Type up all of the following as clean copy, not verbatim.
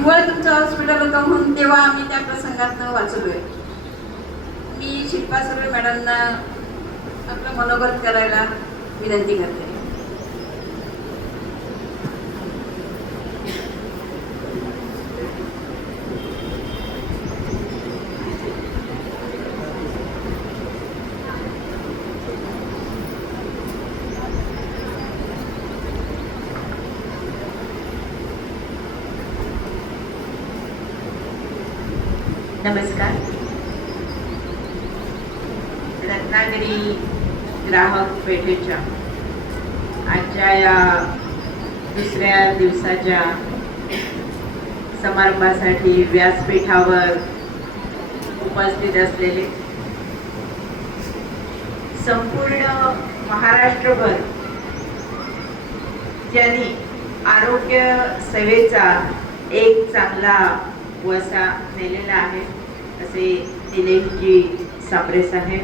निव्वळ तुमचं हॉस्पिटल होतं म्हणून तेव्हा आम्ही त्या प्रसंगातनं वाचलोय. मी शिल्पा सुर्वे मॅडमना आपलं मनोगत करायला विनंती करते. नमस्कार. रत्नागिरी ग्राहक पेठेच्या आजच्या या दुसऱ्या दिवसाच्या समारंभासाठी व्यासपीठावर उपस्थित असलेले संपूर्ण महाराष्ट्रभर ज्यांनी आरोग्य सेवेचा एक चांगला वसा नेलेला आहे असे दिनेशजी साबरे साहेब,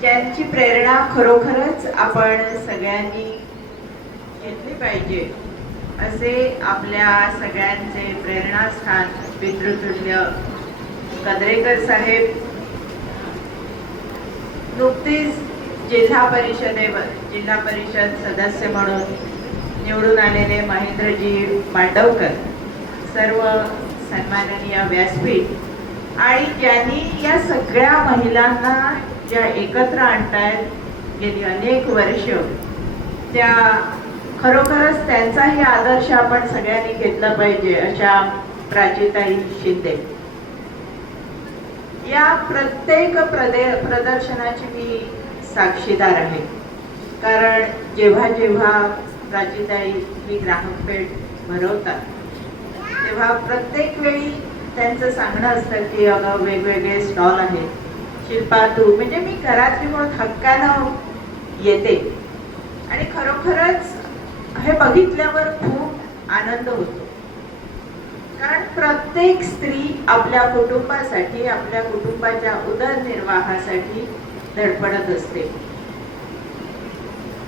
ज्यांची प्रेरणा खरोखरच आपण सगळ्यांनी घेतली पाहिजे असे आपल्या सगळ्यांचे प्रेरणास्थान पितृतुल्य कद्रेकर साहेब, नुकतीच जिल्हा परिषद सदस्य म्हणून निवडून आलेले महेंद्रजी मांडवकर, सर्व सन्माननीय व्यासपीठ आणि ज्यांनी या सगळ्या महिलांना ज्या एकत्र आणतायत गेली अनेक वर्ष, त्या खरोखरच त्यांचाही आदर्श आपण सगळ्यांनी घेतला पाहिजे अशा प्राचीताई शिंदे. या प्रत्येक प्रदर्शनाची मी साक्षीदार आहे, कारण जेव्हा जेव्हा प्राचीताई ही ग्राहक पेठ भरवतात तेव्हा प्रत्येक वेळी त्यांचं सांगणं असतं की अगं वेगवेगळे स्टॉल आहेत, शिल्पा तू, म्हणजे मी घरातली म्हणून हक्कानं येते. आणि खरोखरच हे बघितल्यावर खूप आनंद होतो, कारण प्रत्येक स्त्री आपल्या कुटुंबासाठी, आपल्या कुटुंबाच्या उदरनिर्वाहासाठी धडपडत असते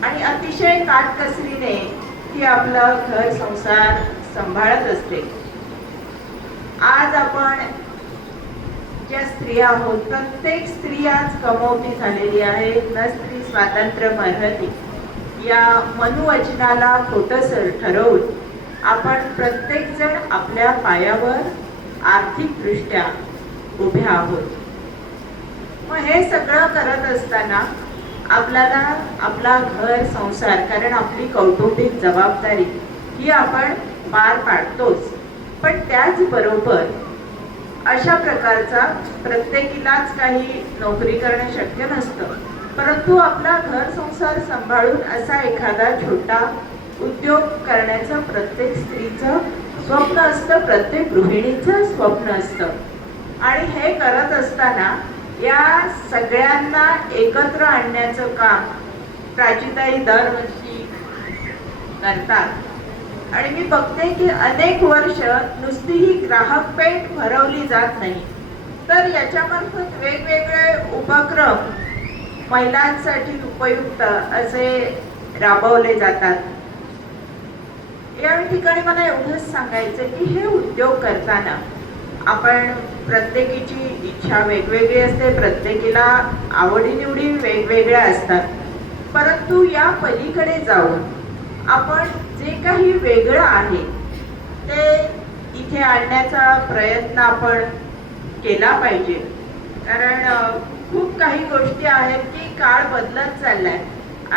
आणि अतिशय काटकसरीने ती आपलं घर संसार सांभाळत असते. आज आपण ज्या स्त्रिया आहोत, प्रत्येक स्त्री आज कमवती झालेली आहे. न स्त्री स्वातंत्र्य मर्हती या मनुवचनाला खोटंसर ठरवून आपण प्रत्येक जण आपल्या पायावर आर्थिकदृष्ट्या उभ्या आहोत. मग हे सगळं करत असताना आपल्याला आपला घर संसार, कारण आपली कौटुंबिक जबाबदारी ही आपण पार पाडतोच, पण त्याचबरोबर अशा प्रकारचा प्रत्येकीलाच काही नोकरी करणं शक्य नसतं, परंतु आपला घर संसार सांभाळून असा एखादा छोटा उद्योग करण्याचं प्रत्येक स्त्रीचं स्वप्न असतं, प्रत्येक गृहिणीचं स्वप्न असतं. आणि हे करत असताना या सगळ्यांना एकत्र आणण्याचं काम प्राचीताई दरवर्षी करतात. आणि मी बघते की अनेक वर्ष नुसती ही ग्राहक पेठ भरवली जात नाही, तर याच्यामार्फत वेगवेगळे उपक्रम महिलांसाठी उपयुक्त असे राबवले जातात. या ठिकाणी मला एवढंच सांगायचं की हे उद्योग करताना आपण प्रत्येकीची इच्छा वेगवेगळी असते, प्रत्येकीला आवडीनिवडी वेगवेगळ्या असतात, परंतु या पलीकडे जाऊन आपण जे काही वेगळं आहे ते इथे आणण्याचा प्रयत्न आपण केला पाहिजे. कारण खूप काही गोष्टी आहेत की काळ बदलत चाललाय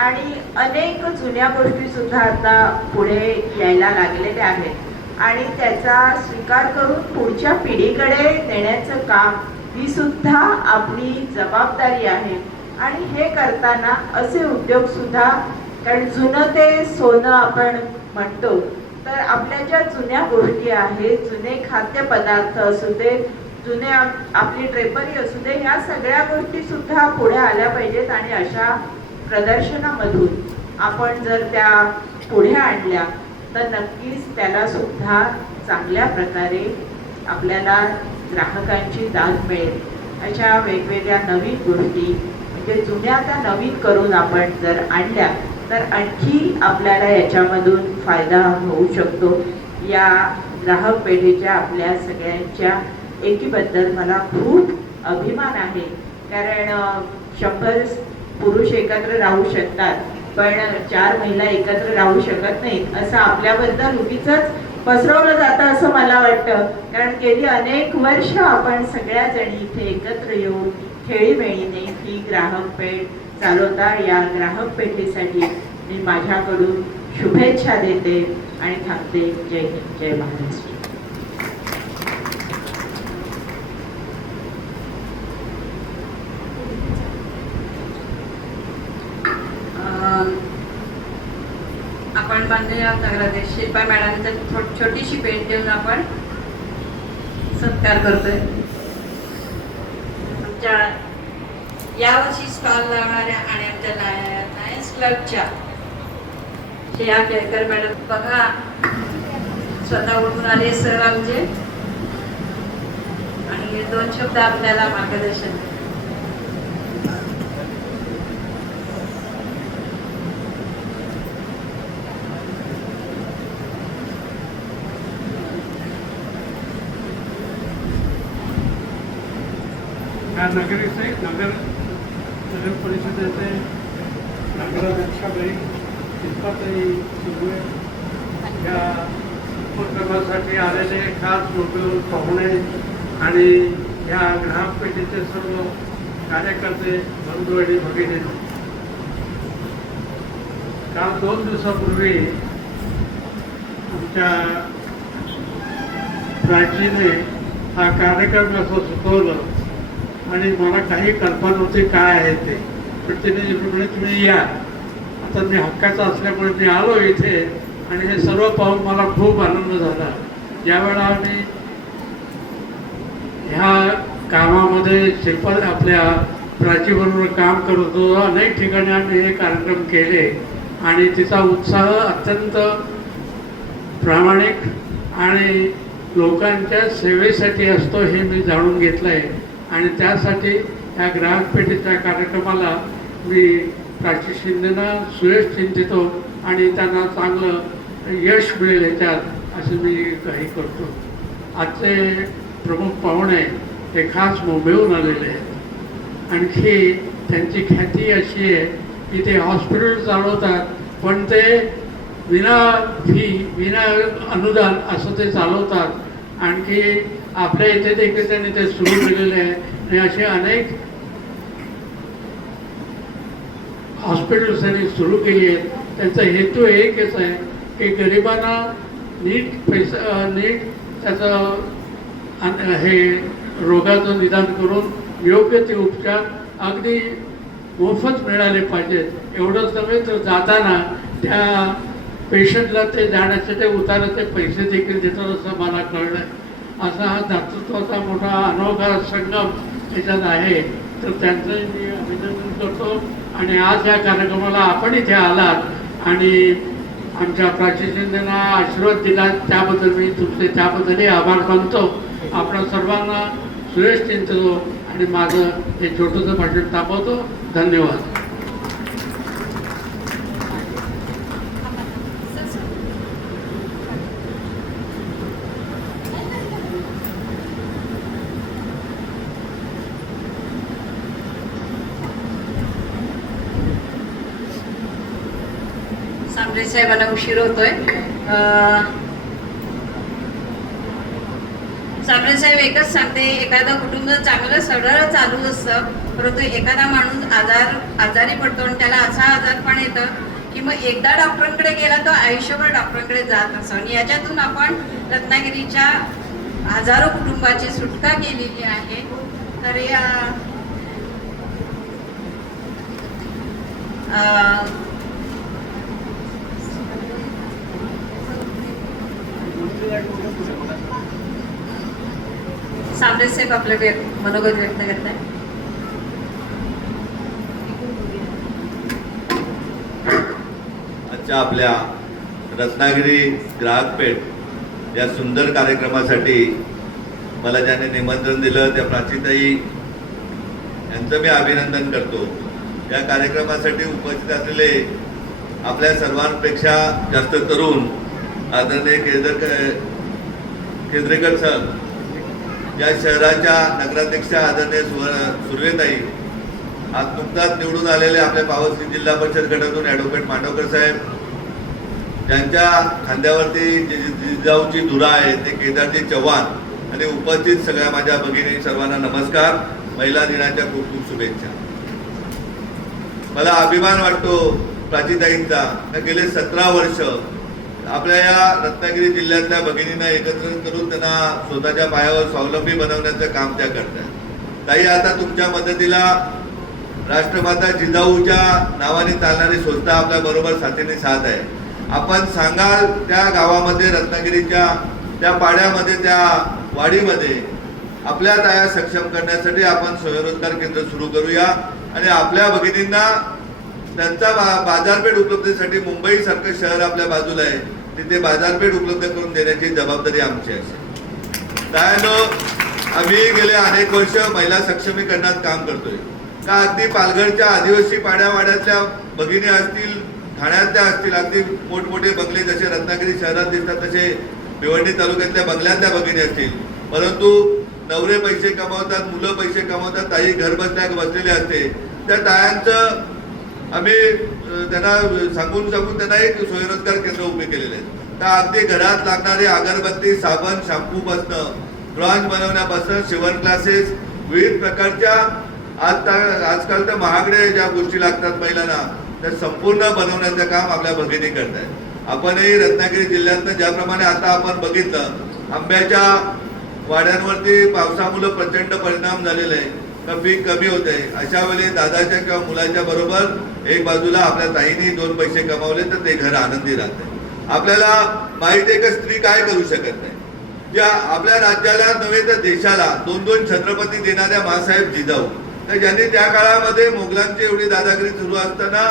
आणि अनेक जुन्या गोष्टी सुद्धा आता पुढे यायला लागलेल्या आहेत आणि त्याचा स्वीकार करून पुढच्या पिढीकडे नेण्याचं काम ही सुद्धा आपली जबाबदारी आहे. आणि हे करताना असे उद्योग सुद्धा, कारण जुनं ते सोनं आपण म्हणतो, तर आपल्या ज्या जुन्या गोष्टी आहेत, जुने खाद्यपदार्थ असू दे, जुने आपली ड्रेपरी असू दे, ह्या सगळ्या गोष्टी सुद्धा पुढे आल्या पाहिजेत. आणि अशा प्रदर्शनामधून आपण जर त्या पुढे आणल्या तर नक्कीच त्याला सुद्धा चांगल्या प्रकारे आपल्याला ग्राहकांची दाद मिळेल. अशा वेगवेगळ्या नवीन गोष्टी म्हणजे जुन्या त्या नवीन करून आपण जर आणल्या तर आणखी आपल्याला याच्यामधून फायदा होऊ शकतो. या ग्राहक पेढीच्या आपल्या सगळ्यांच्या एकीबद्दल मला खूप अभिमान आहे. कारण 100 पुरुष एकत्र राहू शकतात, पण 4 महिला एकत्र राहू शकत नाहीत असं आपल्याबद्दल उगीचच पसरवलं जातं असं मला वाटतं. कारण गेली अनेक वर्ष आपण सगळ्या जणी इथे एकत्र येऊन खेळीमेळीने ही ग्राहक पेठ चालवता. या ग्राहक पेठीसाठी मी माझ्याकडून शुभेच्छा देते आणि थांबते. जय हिंद, जय महाराष्ट्र. आपण माननीय नगराध्यक्ष शिल्पा मॅडमचा छोटीशी भेट देऊन आपण सत्कार करतोय. आमच्या यावर्षी स्टॉल लावणाऱ्या आणि आमच्या लायन्स क्लबच्या श्रेया केळकर मॅडम बघा स्वतः उठून आले सर आमचे आणि 2 शब्द आपल्याला मार्गदर्शन. नगर परिषदेचे नगराध्यक्षाबाई शिल्पाताई सुर्वे, या उपक्रमासाठी आलेले खास लोक पाहुणे आणि या ग्राहक पेठेचे सर्व कार्यकर्ते बंधू आणि भगिनी, काल 2 दिवसापूर्वी आमच्या प्राचीने हा कार्यक्रम असं सुचवलं आणि मला काही कल्पना नव्हती काय आहे ते, पण तिने म्हणे तुम्ही या. आता मी हक्काचा असल्यामुळे मी आलो इथे आणि हे सर्व पाहून मला खूप आनंद झाला. ज्यावेळेला आम्ही ह्या कामामध्ये शिल्पा आपल्या प्राचीबरोबर काम करत होतो, अनेक ठिकाणी आम्ही हे कार्यक्रम केले आणि तिचा उत्साह अत्यंत प्रामाणिक आणि लोकांच्या सेवेसाठी असतो हे मी जाणून घेतलं आहे. आणि त्यासाठी या ग्राहक पेठेच्या कार्यक्रमाला मी प्राची शिंदेना सुयश चिंतितो आणि त्यांना चांगलं यश मिळेल याच्यात असं मी काही करतो. आजचे प्रमुख पाहुणे हे खास मुंबईहून आलेले आहेत. आणखी त्यांची ख्याती अशी आहे की ते हॉस्पिटल चालवतात, पण ते विना फी विना अनुदान असं ते चालवतात. आणखी आपल्या इथे देखील त्यांनी ते सुरू केलेले आहे आणि असे अनेक हॉस्पिटल्स त्यांनी सुरू केली आहेत. त्यांचा हेतू एकच आहे की गरिबांना नीट नीट त्याचं हे रोगाचं निदान करून योग्य ते उपचार अगदी मोफत मिळाले पाहिजेत. एवढंच नव्हे तर जाताना त्या पेशंटला ते जाण्याचे ते उताराचे पैसे देखील देतात असं मला कळलं. असा हा दातृत्वाचा मोठा अनोखा संगम याच्यात आहे. तर त्यांचंही मी अभिनंदन करतो. आणि आज या कार्यक्रमाला आपण इथे आलात आणि आमच्या प्राची शिंदेना आशीर्वाद दिला त्याबद्दल मी तुमचे त्याबद्दलही आभार मानतो. आपल्या सर्वांना सुयश चिंतितो आणि माझं हे छोटंसं भाषण थांबवतो. धन्यवाद. सांबरे साहेबांना उशीर होतोय. सांबरे साहेब एकच सांगते, एखादं कुटुंब चांगलं सरळ चालू असतं, परंतु एखादा माणूस आजारी पडतो आणि त्याला असा आजारपण येतं की मग एकदा डॉक्टरांकडे गेला तो आयुष्यभर डॉक्टरांकडे जात नसतो. आणि याच्यातून आपण रत्नागिरीच्या हजारो कुटुंबाची सुटका केलेली आहे. तर या सांबरे साहेब आपलं मनोगत व्यक्त करत आहे. आजच्या आपल्या रत्नागिरी ग्राहक पेठ या सुंदर कार्यक्रमासाठी मला ज्याने निमंत्रण दिलं त्या प्राचीताई यांचं मी अभिनंदन करतो. या कार्यक्रमासाठी उपस्थित असलेले आपल्या सर्वांपेक्षा जास्त तरुण आदरणीय केंद्रेकर सर, या शहराच्या नगराध्यक्षा आदरणीय सुर्वेताई, आज नुकताच निवडून आलेले आपल्या पावसरी जिल्हा परिषद गटातून ॲडव्होकेट मांडवकर साहेब, ज्यांच्या खांद्यावरती जिजाऊची धुरा आहे, ते केदारजी चव्हाण आणि उपस्थित सगळ्या माझ्या भगिनी सर्वांना नमस्कार. महिला दिनाच्या खूप खूप शुभेच्छा. मला अभिमान वाटतो प्राचीताईंचा, गेले 17 वर्ष आपल्या या रत्नागिरी जिल्ह्यातल्या भगिनींना एकत्र करून त्यांना स्वतःच्या पायावर स्वावलंबी बनवण्याचं काम त्या करतात. ताई, आता तुमच्या मदतीला राष्ट्रमाता जिजाऊच्या नावाने चालणारी संस्था आपल्या बरोबर साथीने साथ आहे. आपण सांगाल त्या गावामध्ये, रत्नागिरीच्या त्या पाड्यामध्ये, त्या वाडीमध्ये आपल्या ताया सक्षम करण्यासाठी आपण स्वयंरोजगार केंद्र सुरू करूया आणि आपल्या भगिनींना त्यांचा बाजारपेठ उपलब्धतेसाठी मुंबईसारखं शहर आपल्या बाजूला आहे, तिथे बाजारपेठ उपलब्ध करून देण्याची जबाबदारी आमची असेल. त्यानो आम्ही गेले अनेक वर्ष महिला सक्षमीकरणात काम करतोय. का अगदी पालघरच्या आदिवासी पाड्यावाड्यातल्या भगिनी असतील, ठाण्यातल्या असतील, अगदी मोठमोठे बंगले जसे रत्नागिरी शहरात दिसतात तसे भिवंडी तालुक्यातल्या बंगल्यातल्या भगिनी असतील, परंतु नवरे पैसे कमावतात, मुलं पैसे कमावतात, ताई घर बसलेले असते. त्या तायांचं आम्ही त्यांना सांगून त्यांना एक स्वयंरोजगार केंद्र उभे केलेले आहेत. त्या अगदी घरात लागणारे अगरबत्ती, साबण, शॅम्पू पासून, ब्रॉन्झ बनवण्यापासून, शिवण क्लासेस, विविध प्रकारच्या आजकाल तर महागडे ज्या गोष्टी लागतात महिलांना, त्या संपूर्ण बनवण्याचं काम आपल्या भगिनी करत आहेत. आपणही रत्नागिरी जिल्ह्यातनं ज्याप्रमाणे आता आपण बघितलं, आंब्याच्या वाड्यांवरती पावसामुळे प्रचंड परिणाम झालेला आहे, पीक कमी होत आहे. अशा वेळी दादाच्या किंवा मुलाच्या बरोबर एक बाजूला आपल्या ताईंनी 2 पैसे कमावले तर ते घर आनंदी राहते. आपल्याला माहिती आहे का स्त्री काय करू शकत नाही. ज्या आपल्या राज्याला नव्हे तर देशाला 2-2 छत्रपती देणाऱ्या मासाहेब जिजाऊ, तर ज्यांनी त्या काळामध्ये मोगलांची एवढी दादागिरी सुरू असताना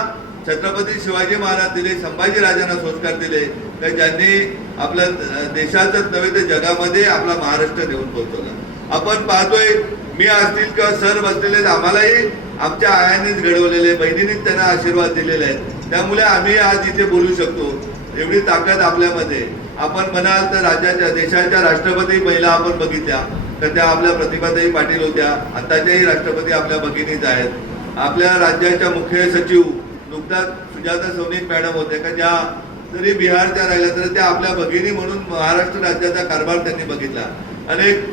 छत्रपती शिवाजी महाराज दिले, संभाजी राजांना संस्कार दिले, तर ज्यांनी आपल्या देशातच नव्हे तर जगामध्ये आपला महाराष्ट्र देऊन पोहोचवला. आपण पाहतोय, मी असतील किंवा सर बसलेले, आम्हालाही आमच्या आयांनीच घडवलेले, बहिणींनीच त्यांना आशीर्वाद दिलेले आहेत. त्यामुळे आम्ही आज इथे बोलू शकतो. एवढी ताकद आपल्यामध्ये. आपण म्हणाल तर राज्याच्या देशाच्या राष्ट्रपती महिला आपण बघितल्या तर त्या आपल्या प्रतिभाताई पाटील होत्या. आताच्याही राष्ट्रपती आपल्या भगिनीच आहेत. आपल्या राज्याच्या मुख्य सचिव नुकताच सुजाता सौनिक मॅडम होत्या, का ज्या जरी बिहारच्या राहिल्या तरी त्या आपल्या भगिनी म्हणून महाराष्ट्र राज्याचा कारभार त्यांनी बघितला. अनेक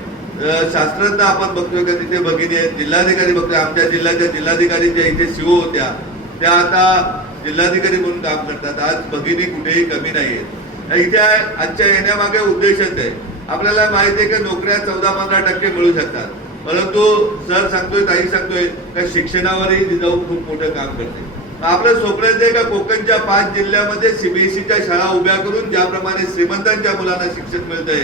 शास्त्रज्ञ आपण बघतोय का तिथे भगिनी आहेत. जिल्हाधिकारी बघतोय, आमच्या जिल्ह्याच्या जिल्हाधिकारी ज्या इथे सीओ होत्या त्या आता जिल्हाधिकारी म्हणून काम करतात. आज भगिनी कुठेही कमी नाही आहेत. इथे आजच्या येण्यामागे उद्देशच आहे. आपल्याला माहिती आहे की नोकऱ्या 14-15% मिळू शकतात, परंतु सर सांगतोय, ताई सांगतोय का शिक्षणावरही जिजाऊ खूप मोठं काम करते. आपलं स्वप्न आहे का कोकणच्या 5 जिल्ह्यामध्ये सीबीएसईच्या शाळा उभ्या करून ज्याप्रमाणे श्रीमंतांच्या मुलांना शिक्षण मिळतंय,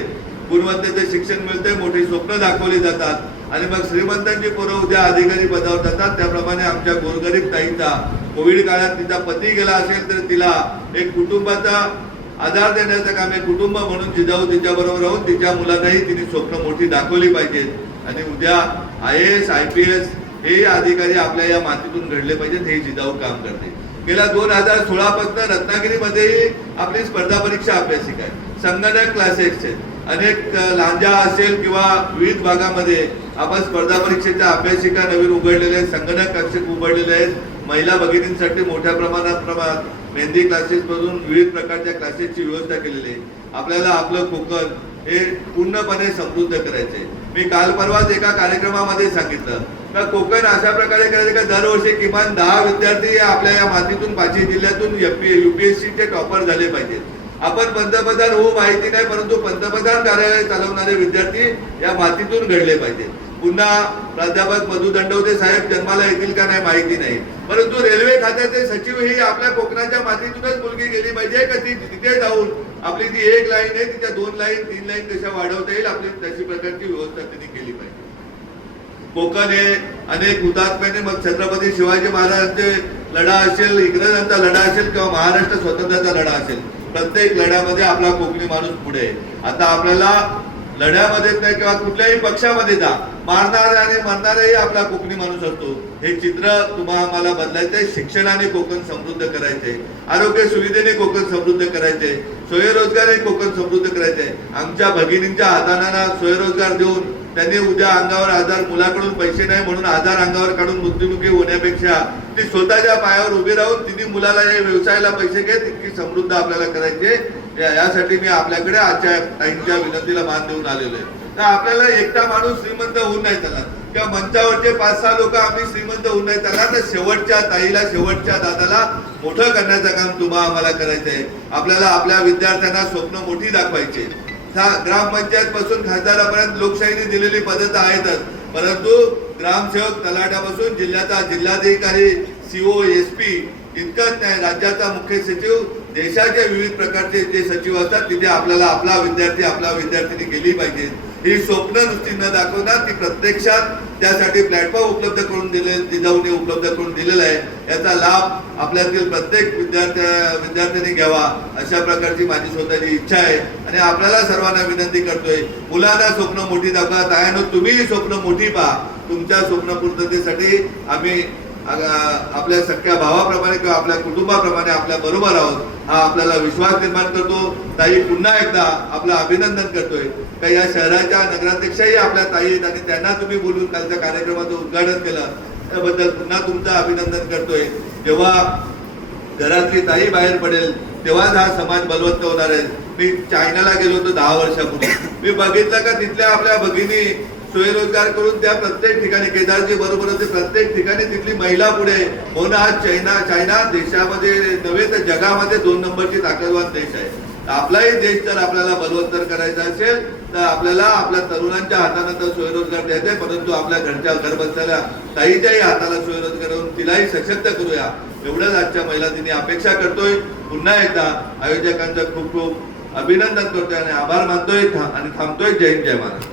गुणवत्तेचे शिक्षण मिळतंय, मोठी स्वप्न दाखवली जातात आणि मग श्रीमंतांची पोरं उद्या अधिकारी पदावर जातात. त्याप्रमाणे आमच्या गोरगरीब ताईंचा कोविड काळात तिचा पती गेला असेल तर तिला एक कुटुंबाचा आधार देण्याचं काम आहे. कुटुंब म्हणून जिजाऊ तिच्याबरोबर राहून तिच्या मुलांनाही तिने स्वप्न मोठी दाखवली पाहिजेत आणि उद्या IAS IPS हे अधिकारी आपल्या या मातीतून घडले पाहिजेत. हे जिजाऊ काम करते. गेल्या 2016 पासून रत्नागिरीमध्येही आपली स्पर्धा परीक्षा अभ्यासिका आहे, संगणक क्लासेस आहेत. अनेक लांजा असेल किंवा विविध भागामध्ये आपण स्पर्धा परीक्षेच्या अभ्यासिका नवीन उघडलेल्या आहेत, संगणक कक्ष उघडलेले आहेत. महिला भगिनींसाठी मोठ्या प्रमाणात मेहंदी क्लासेस मधून विविध प्रकारच्या क्लासेसची व्यवस्था केलेली आहे. आपल्याला आपलं कोकण हे पूर्णपणे समृद्ध करायचे. मी काल परवाच एका कार्यक्रमामध्ये सांगितलं का कोकण अशा प्रकारे करायचे का दरवर्षी किमान 10 विद्यार्थी आपल्या या मातीतून 5 जिल्ह्यातून UPSCचे टॉपर झाले पाहिजेत. आपण पंतप्रधान होऊ माहिती नाही, परंतु पंतप्रधान कार्यालय चालवणारे विद्यार्थी या मातीतून घडले पाहिजेत. पुन्हा प्राध्यापक मधु दंडवते साहेब जन्माला येतील का नाही माहिती नाही, परंतु रेल्वे खात्याचे सचिव ही आपल्या कोकणाच्या मातीतूनच मुलगी गेली पाहिजे का ती तिथे जाऊन आपली जी 1 लाईन आहे तिच्या 2 लाईन 3 लाईन कशा वाढवता येईल, आपली तशी प्रकारची व्यवस्था त्यांनी केली पाहिजे. कोकण हे अनेक हुतात्म्याने, मग छत्रपती शिवाजी महाराजांचे लढा असेल, इंग्रजांचा लढा असेल किंवा महाराष्ट्र स्वातंत्र्याचा लढा असेल, प्रत्येक लढ्यामध्ये आपला कोकणी माणूस पुढे आहे. आता आपल्याला लढ्यामध्ये नाही किंवा कुठल्याही पक्षामध्ये जा, मारणारा आणि मरणाराही आपला कोकणी माणूस असतो. हे चित्र तुम्हाला आम्हाला बदलायचंय. शिक्षणाने कोकण समृद्ध करायचंय, आरोग्य सुविधेने कोकण समृद्ध करायचंय, स्वयंरोजगाराने कोकण समृद्ध करायचंय. आमच्या भगिनींच्या हातांना स्वयंरोजगार देऊन त्यांनी उद्या अंगावर आजार, मुलाकडून पैसे नाही म्हणून आजार अंगावर काढून मृत्युमुखी होण्यापेक्षा ती स्वतःच्या पायावर उभी राहून तिने मुलाला या व्यवसायाला पैसे घेत इतकी समृद्ध आपल्याला करायचे. यासाठी मी आपल्याकडे आजच्या ताईंच्या विनंतीला मान देऊन आलेलो आहे. तर आपल्याला एकटा माणूस श्रीमंत होऊन नाही चालणार किंवा मंचावरचे 5-6 लोक आम्ही श्रीमंत होऊन नाही चालणार. तर शेवटच्या ताईला, शेवटच्या दादाला मोठं करण्याचं काम तुम्हाला आम्हाला करायचं आहे. आपल्याला आपल्या विद्यार्थ्यांना स्वप्न मोठी दाखवायची. ग्रामपंचायत पासून खासदारापर्यंत लोकशाहीने दिलेली पद्धत आहेतच, परंतु ग्रामसेवक तलाट्यापासून जिल्ह्याचा जिल्हाधिकारी, CO, SP इतकंच नाही, राज्याचा मुख्य सचिव, देशाचे विविध प्रकारचे जे सचिव असतात तिथे आपल्याला आपला विद्यार्थी, आपला विद्यार्थिनी गेली पाहिजे. ही स्वप्न नुसती न दाखवता ती प्रत्यक्षात त्यासाठी प्लॅटफॉर्म उपलब्ध करून जिजाऊने उपलब्ध करून दिलेला आहे. याचा लाभ आपल्यातील प्रत्येक विद्यार्थ्यांनी घ्यावा अशा प्रकारची माझी स्वतःची इच्छा आहे. आणि आपल्याला सर्वांना विनंती करतोय, मुलांना स्वप्न मोठी दाखवा. तायानो तुम्ही स्वप्न मोठी पहा. तुमच्या स्वप्न पूर्ततेसाठी आम्ही आपल्या सख्या भावाप्रमाणे किंवा आपल्या कुटुंबाप्रमाणे आपल्या बरोबर आहोत हा आपल्याला विश्वास निर्माण करतो. ताई पुन्हा एकदा आपलं अभिनंदन करतोय. काही या शहराच्या नगराध्यक्षाही आपल्या ताई आहेत आणि त्यांना तुम्ही बोलून कालच्या कार्यक्रमाचं उद्घाटन केलं त्याबद्दल पुन्हा तुमचं अभिनंदन करतोय. जेव्हा घरातली ताई बाहेर पडेल तेव्हाच हा समाज बलवंत होणार आहे. मी चायनाला गेलो होतो 10 वर्षापूर्वी. मी बघितलं का तिथल्या आपल्या भगिनी स्वयंरोजगार करून त्या प्रत्येक ठिकाणी, केदारजी बरोबर होते, प्रत्येक ठिकाणी तिथली महिला पुढे. म्हणून आज चायना देशामध्ये नव्हे तर जगामध्ये 2 नंबरची ताकदवान देश आहे. आपलाही देश जर आपल्याला बलवत्तर करायचा असेल तर आपल्याला आपल्या तरुणांच्या हाताने तर स्वयंरोजगार द्यायचा आहे, परंतु आपल्या घरच्या घर बसलेल्या ताईच्याही हाताला स्वयंरोजगार करून तिलाही सशक्त करूया एवढंच आजच्या महिला दिनी अपेक्षा करतोय. पुन्हा एकदा आयोजकांचं खूप खूप अभिनंदन करतोय आणि आभार मानतोय आणि थांबतोय. जय हिंद, जय महाराष्ट्र.